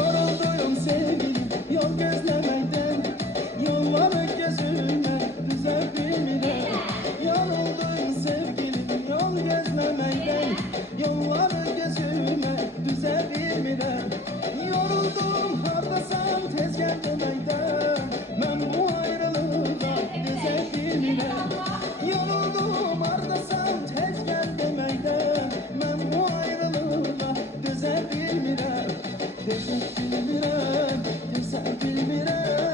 Yoruldum sevgilim yol gözlemekten, yolları gözüme düze bilmirem. Yoruldum sevgilim yol gözlemekten, yolları gözüme düze bilmirem. Yoruldum hardasan tez gel demekten, ben bu ayrılığa düze bilmirem. Yoruldum hardasan tez gel demekten, ben bu ayrılığa düze bilmirem. Düze bilmirem, düze bilmirem.